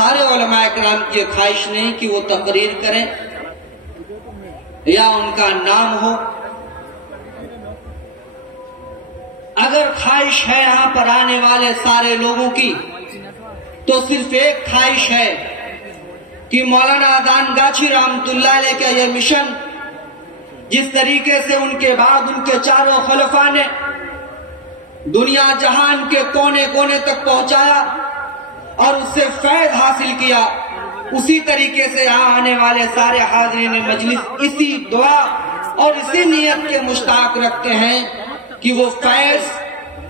سارے علماء کرام کی خواہش نہیں کہ وہ تقریر کریں یا ان کا نام ہو. اگر خواہش ہے یہاں پر آنے والے سارے لوگوں کی تو صرف ایک خواہش ہے کہ مولانا اذان گاچھی رحمت اللہ علیہ کا یہ مشن جس طریقے سے ان کے بعد ان کے چاروں خلفاء نے دنیا جہان کے کونے کونے تک پہنچایا اور اس سے فیض حاصل کیا، اسی طریقے سے یہاں آنے والے سارے حاضرین مجلس اسی دعا اور اسی نیت کے مشتاق رکھتے ہیں کہ وہ فیض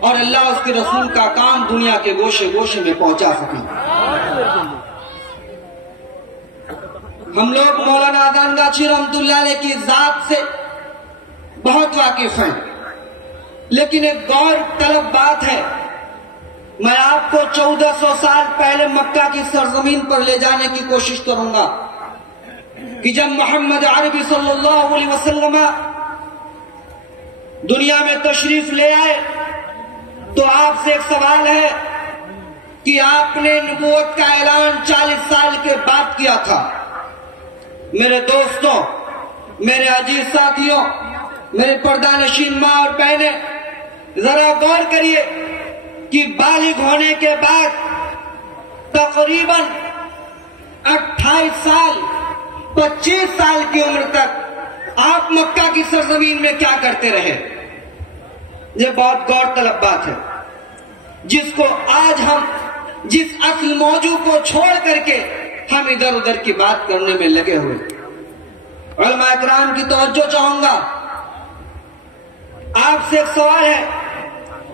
اور اللہ اس کے رسول کا کام دنیا کے گوشے گوشے میں پہنچا سکیں. ہم لوگ مولانا اذان گاچھی رحمت اللہ علیہ کی ذات سے بہت واقف ہیں، لیکن ایک غور طلب بات ہے. میں آپ کو 1400 سال پہلے مکہ کی سرزمین پر لے جانے کی کوشش کروں گا کہ جب محمد عربی صلی اللہ علیہ وسلم دنیا میں تشریف لے آئے تو آپ سے ایک سوال ہے کہ آپ نے نبوت کا اعلان 40 سال کے بعد کیا تھا. میرے دوستوں، میرے عزیز ساتھیوں، میرے پردہ نشین ماں اور بہنیں، ذرا غور کریے کہ بالغ ہونے کے بعد تقریباً 28 سال 25 سال کی عمر تک آپ مکہ کی سرزمین میں کیا کرتے رہے؟ یہ بہت غور طلب بات ہے جس کو آج ہم جس اصل موضوع کو چھوڑ کر کے ہم ادھر ادھر کی بات کرنے میں لگے ہوئے. علماء کرام کی توجہ چاہوں گا. آپ سے ایک سوال ہے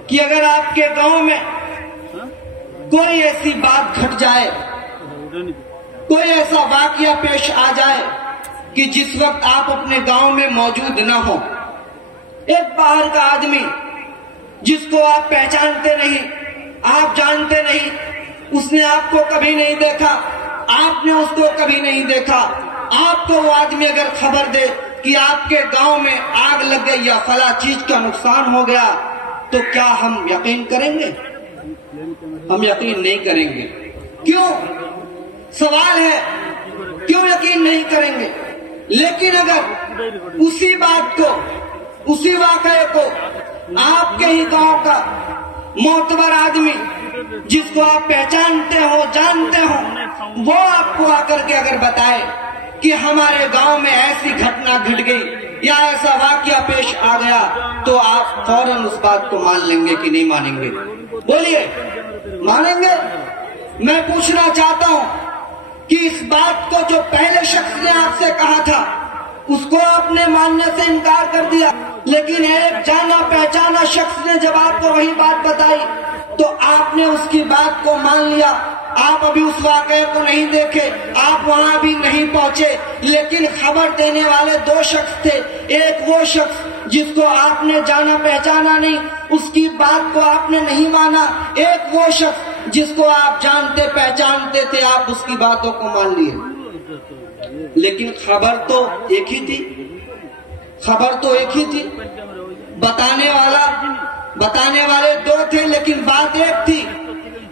کہ اگر آپ کے گاؤں میں کوئی ایسی بات گھٹ جائے، کوئی ایسا واقعہ پیش آ جائے کہ جس وقت آپ اپنے گاؤں میں موجود نہ ہو، ایک باہر کا آدمی جس کو آپ پہچانتے نہیں، آپ جانتے نہیں، اس نے آپ کو کبھی نہیں دیکھا، آپ نے اس کو کبھی نہیں دیکھا، آپ کو وہ آدمی اگر خبر دے کہ آپ کے گاؤں میں آگ لگ گئی یا فلاں چیز کا نقصان ہو گیا، تو کیا ہم یقین کریں گے؟ ہم یقین نہیں کریں گے. کیوں؟ سوال ہے کیوں یقین نہیں کریں گے؟ لیکن اگر اسی بات کو، اسی واقعے کو آپ کے ہی گاؤں کا معتبر آدمی جس کو آپ پہچانتے ہو، جانتے ہو، وہ آپ کو آ کر کے اگر بتائے کہ ہمارے گاؤں میں ایسی گھٹنا گھٹ گئی یا ایسا واقعہ پیش آ گیا، تو آپ فوراً اس بات کو مان لیں گے کہ نہیں مانیں گے؟ بولیے، مانیں گے؟ میں پوچھنا چاہتا ہوں کہ اس بات کو جو پہلے شخص نے آپ سے کہا تھا اس کو آپ نے ماننے سے انکار کر دیا، لیکن ایک جانا پہچانا شخص نے جب آپ کو وہی بات بتائی تو آپ نے اس کی بات کو مان لیا. آپ ابھی اس واقعے کو نہیں دیکھے، آپ وہاں بھی نہیں پہنچے، لیکن خبر دینے والے دو شخص تھے. ایک وہ شخص جس کو آپ نے جانا پہچانا نہیں، اس کی بات کو آپ نے نہیں مانا. ایک وہ شخص جس کو آپ جانتے پہچانتے تھے، آپ اس کی باتوں کو مان لیے. لیکن خبر تو ایک ہی تھی، خبر تو ایک ہی تھی. بتانے والے دو تھے لیکن بات ایک تھی.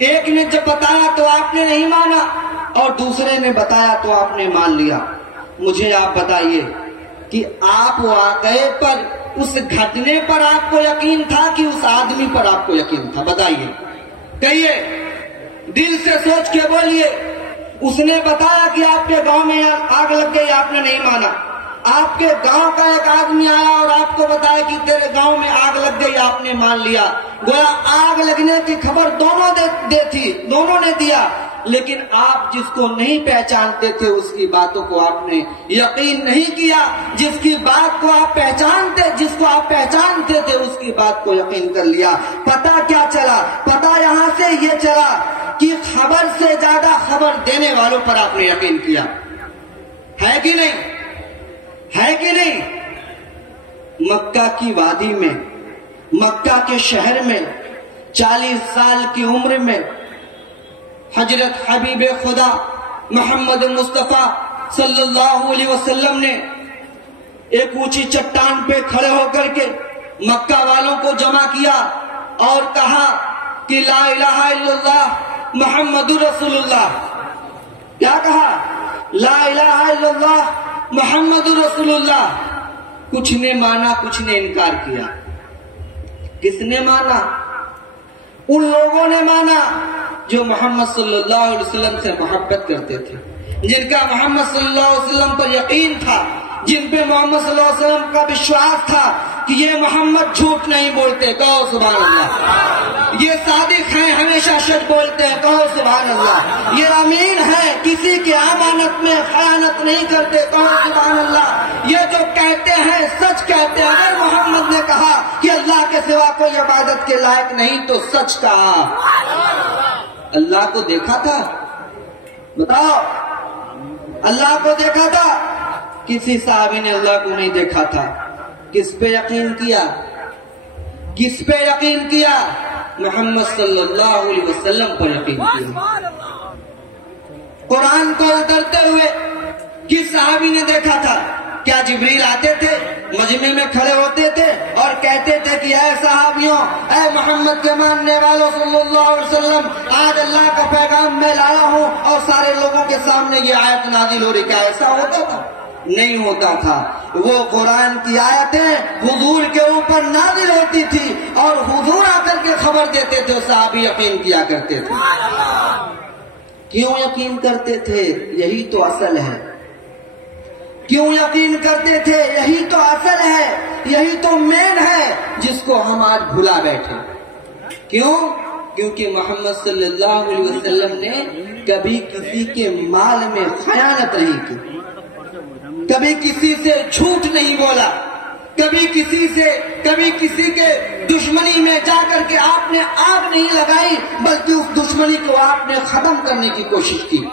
ایک نے جب بتایا تو آپ نے نہیں مانا اور دوسرے نے بتایا تو آپ نے مان لیا. مجھے آپ بتائیے کہ آپ واقعے پر، اس گھٹنے پر آپ کو یقین تھا کہ اس آدمی پر آپ کو یقین تھا؟ بتائیے، کہیے، دل سے سوچ کے بولیے. اس نے بتایا کہ آپ کے گاؤں میں آگ لگ گئی، آپ نے نہیں مانا. آپ کے گاؤں کا ایک آدمی آیا اور آپ کو بتایا کہ تیرے گاؤں میں آگ لگ گئی، آپ نے مان لیا. گویا آگ لگنے کی خبر دونوں نے دیا، لیکن آپ جس کو نہیں پہچانتے تھے اس کی باتوں کو آپ نے یقین نہیں کیا. جس کی بات کو آپ پہچانتے تھے اس کی بات کو یقین کر لیا. پتہ کیا چلا؟ پتہ یہاں سے یہ چلا کہ خبر سے زیادہ خبر دینے والوں پر آپ نے یقین کیا. ہے کہ نہیں؟ ہے کہ نہیں؟ مکہ کی وادی میں، مکہ کے شہر میں 40 سال کی عمر میں حضرت حبیب خدا محمد مصطفیٰ صلی اللہ علیہ وسلم نے ایک اونچی چٹان پہ کھڑے ہو کر کے مکہ والوں کو جمع کیا اور کہا کہ لا الہ الا اللہ محمد رسول اللہ. کیا کہا؟ لا الہ الا اللہ محمد رسول اللہ. کچھ نے مانا, کچھ نے انکار کیا. کس نے مانا؟ ان لوگوں نے مانا جو محمد صلی اللہ علیہ وسلم سے محبت کرتے تھے, جن کا محمد صلی اللہ علیہ وسلم پر یقین تھا, جن پہ محمد صلی اللہ علیہ وسلم کا وشواس تھا کہ یہ محمد جھوٹ نہیں بولتے, کہو سبحان اللہ. یہ صادق ہیں, ہمیشہ سچ بولتے ہیں, کہو سبحان اللہ. یہ امین ہے, کسی کی امانت میں خیانت نہیں کرتے, کہو سبحان اللہ. یہ جو کہتے ہیں سچ کہتے ہیں. اگر محمد نے کہا کہ اللہ کے سوا کوئی عبادت کے لائق نہیں تو سچ کہا. اللہ کو دیکھا تھا؟ بتاؤ, اللہ کو دیکھا تھا؟ کسی صحابی نے اللہ کو نہیں دیکھا تھا. کس پہ یقین کیا؟ کس پہ یقین کیا؟ محمد صلی اللہ علیہ وسلم پر یقین کیا. قرآن کو اترتے ہوئے کس صحابی نے دیکھا تھا؟ کیا جبریل آتے تھے, مجمع میں کھڑے ہوتے تھے اور کہتے تھے کہ اے صحابیوں, اے محمد کے ماننے والوں صلی اللہ علیہ وسلم, آج اللہ کا پیغام میں لایا ہوں اور سارے لوگوں کے سامنے یہ آیت نازل ہو رہی. کیا ایسا ہوتا تھا؟ نہیں ہوتا تھا. وہ قرآن کی آیتیں حضور کے اوپر نازل ہوتی تھی اور حضور آ کر کے خبر دیتے تھے, صحابی یقین کیا کرتے تھے. کیوں یقین کرتے تھے؟ یہی تو اصل ہے. کیوں یقین کرتے تھے؟ یہی تو اصل ہے, یہی تو مین ہے جس کو ہم آج بھلا بیٹھے. کیوں؟ کیونکہ محمد صلی اللہ علیہ وسلم نے کبھی کسی کے مال میں خیانت نہیں کی, کبھی کسی سے جھوٹ نہیں بولا, کبھی کسی کے دشمنی میں جا کر کے آپ نے آگ نہیں لگائی, بلکہ اس دشمنی کو آپ نے ختم کرنے کی کوشش کی.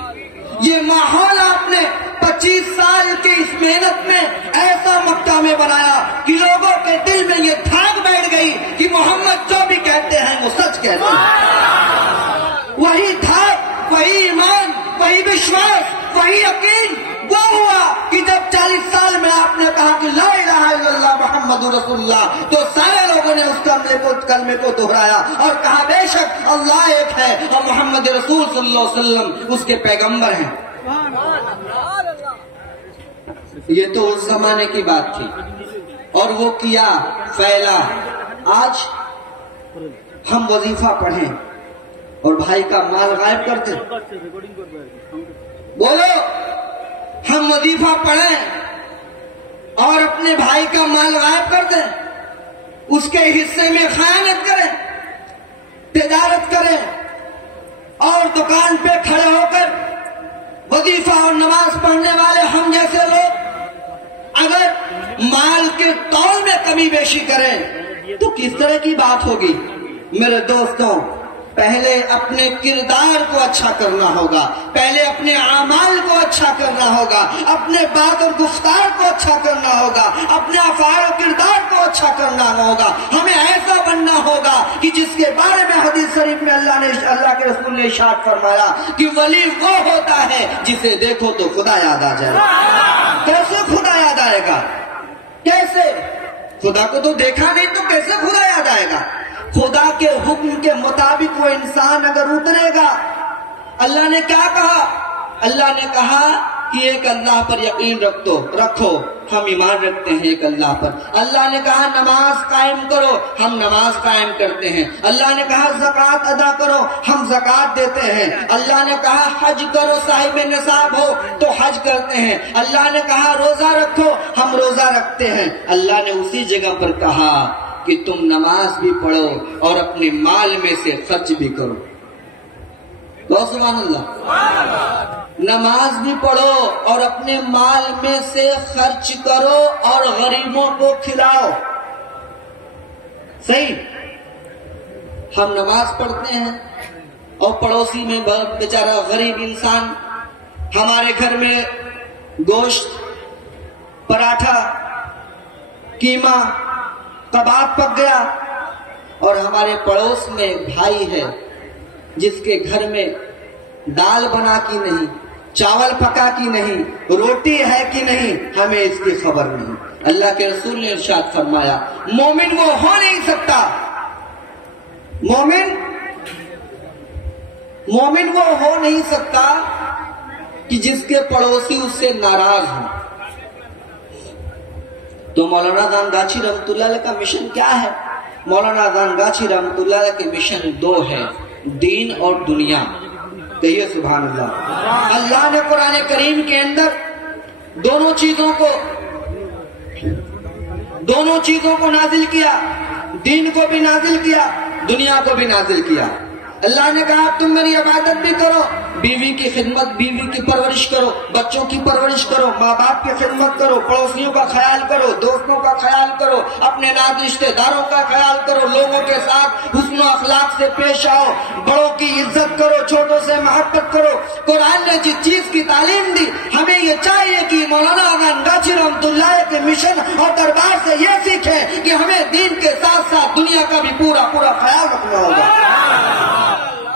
یہ ماحول آپ نے 25 سال کی اس محنت میں ایسا مکہ میں بنایا کہ لوگوں کے دل میں یہ دھاگ بیٹھ گئی کہ محمد جو بھی کہتے ہیں وہ سچ کہتے ہیں. وہی دھاگ, وہی ایمان, وہی وشواس, وہی یقین وہ ہوا کہ جب 40 سال میں آپ نے کہا کہ لا الہ الا اللہ محمد رسول اللہ, تو سارے لوگوں نے اس کلمے کو دہرایا اور کہا بے شک اللہ ایک ہے اور محمد رسول صلی اللہ علیہ وسلم اس کے پیغمبر ہیں. یہ تو اس زمانے کی بات تھی اور وہ کیا, پھیلا. آج ہم وظیفہ پڑھیں اور بھائی کا مال غائب کرتے. بولو, ہم وظیفہ پڑھیں اور اپنے بھائی کا مال غائب کر دیں, اس کے حصے میں خیانت کریں, تجارت کریں اور دکان پہ کھڑے ہو کر وظیفہ اور نماز پڑھنے والے ہم جیسے لوگ اگر مال کے تول میں کمی بیشی کریں تو کس طرح کی بات ہوگی؟ میرے دوستوں, پہلے اپنے کردار کو اچھا کرنا ہوگا, پہلے اپنے اعمال کو اچھا کرنا ہوگا, اپنے بات اور گفتار کو اچھا کرنا ہوگا, اپنے افعال و کردار کو اچھا کرنا ہوگا. ہمیں ایسا بننا ہوگا کہ جس کے بارے میں حدیث شریف میں اللہ کے رسول نے ارشاد فرمایا کہ ولی وہ ہوتا ہے جسے دیکھو تو خدا یاد آ جائے. کیسے خدا یاد آئے گا؟ کیسے؟ خدا کو تو دیکھا نہیں تو کیسے خدا یاد آئے گا؟ خدا کے حکم کے مطابق وہ انسان اگر اترے گا. اللہ نے کیا کہا؟ اللہ نے کہا کہ ایک اللہ پر یقین رکھو, ہم ایمان رکھتے ہیں ایک اللہ پر. اللہ نے کہا نماز قائم کرو, ہم نماز قائم کرتے ہیں. اللہ نے کہا زکوٰۃ ادا کرو, ہم زکوٰۃ دیتے ہیں. اللہ نے کہا حج کرو, صاحب نصاب ہو تو حج کرتے ہیں. اللہ نے کہا روزہ رکھو, ہم روزہ رکھتے ہیں. اللہ نے اسی جگہ پر کہا کہ تم نماز بھی پڑھو اور اپنے مال میں سے خرچ بھی کرو. سبحان اللہ. نماز بھی پڑھو اور اپنے مال میں سے خرچ کرو اور غریبوں کو کھلاؤ. صحیح. ہم نماز پڑھتے ہیں اور پڑوسی میں بیچارہ غریب انسان, ہمارے گھر میں گوشت, پراٹھا, قیمہ, کباب پک گیا اور ہمارے پڑوس میں بھائی ہے جس کے گھر میں دال بنا کی نہیں, چاول پکا کی نہیں, روٹی ہے کہ نہیں, ہمیں اس کی خبر نہیں. اللہ کے رسول نے ارشاد فرمایا مومن وہ ہو نہیں سکتا, مومن وہ ہو نہیں سکتا کہ جس کے پڑوسی اس سے ناراض ہوں. تو مولانا دانگاچی رحمۃ اللہ علیہ کا مشن کیا ہے؟ مولانا دانگاچی رحمۃ اللہ علیہ کے مشن دو ہے، دین اور دنیا. کہیے سبحان اللہ. اللہ نے قرآن کریم کے اندر دونوں چیزوں کو نازل کیا، دین کو بھی نازل کیا، دنیا کو بھی نازل کیا. اللہ نے کہا تم میری عبادت بھی کرو، بیوی کی خدمت، بیوی کی پرورش کرو، بچوں کی پرورش کرو، ماں باپ کی خدمت کرو، پڑوسیوں کا خیال کرو، دوستوں کا خیال کرو، اپنے ناز رشتے داروں کا خیال کرو، لوگوں کے ساتھ حسن و اخلاق سے پیش آؤ، بڑوں کی عزت کرو، چھوٹوں سے محبت کرو. قرآن نے جس چیز کی تعلیم دی، ہمیں یہ چاہیے کہ مولانا دانگاچی رحمۃ اللہ کے مشن اور دربار سے یہ سیکھیں کہ ہمیں دین کے ساتھ ساتھ دنیا کا بھی پورا خیال رکھنا ہوگا.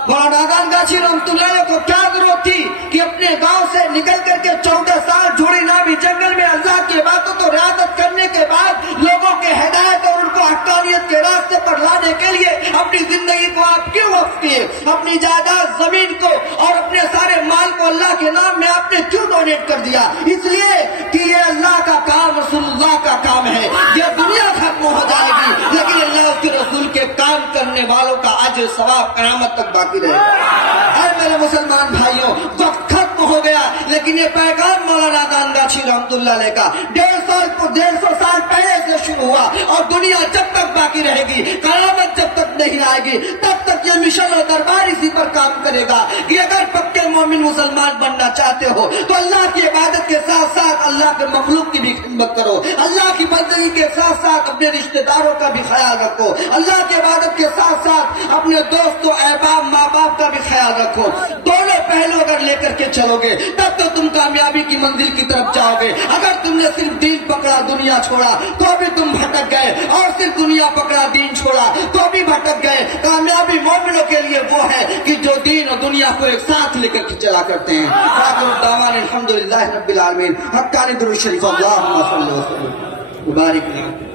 مولانا دانگاچی رحمۃ اللہ کو کیا ضرورت تھی کہ اپنے گاؤں سے نکل کر کے 14 سال جھوڑی نامی جنگل میں اللہ کی عبادت اور رعایت کرنے کے بعد لوگوں کے ہدایت اور ان کو حقانیت کے راستے پر لانے کے لیے اپنی زندگی کو آپ کیوں وقف کیے؟ اپنی جائیداد زمین کو اور اپنے سارے مال کو اللہ کے نام میں آپ نے کیوں ڈونیٹ کر دیا؟ اس لیے کہ یہ اللہ کا کام، رسول اللہ کا کام ہے. یہ دنیا ختم ہو جائے گی لیکن اللہ کے رسول کے کام کرنے والوں کا اجر ثواب قیامت تک باقی رہے گا. اے میرے مسلمان بھائیوں، وقت ختم ہو گیا لیکن یہ پیغام مولانا دانگاچی رحمۃ اللہ علیہ کا 150 سال پہلے سے شروع ہوا اور دنیا جب تک باقی رہے گی، قیامت جب تک نہیں آئے گی تب تک یہ مشن اور دربار اسی پر کام کرے گا کہ اگر پکے مومن مسلمان بننا چاہتے ہو تو اللہ کی عبادت کے ساتھ ساتھ اللہ کے مخلوق کی بھی خدمت کرو، اللہ کی بندگی کے ساتھ ساتھ اپنے رشتہ داروں کا بھی خیال رکھو، اللہ کی عبادت کے ساتھ ساتھ اپنے دوستوں، احباب، ماں باپ کا بھی خیال رکھو. دونوں پہلو اگر لے کر کے چلو گے تب تو تم کامیابی کی منزل کی طرف جاؤ گے. اگر تم نے صرف دین پکڑا، دنیا چھوڑا تو بھی تم بھٹک گئے، اور صرف دنیا پکڑا، دین چھوڑا تو بھی بھٹک گئے. کامیابی مومنوں کے لیے وہ ہے کہ جو دین اور دنیا کو ایک ساتھ لے کر کے چلا کرتے ہیں. الحمدللہ رب العالمین. حقانی درود شریف اللہم صلی وسلم وبارک.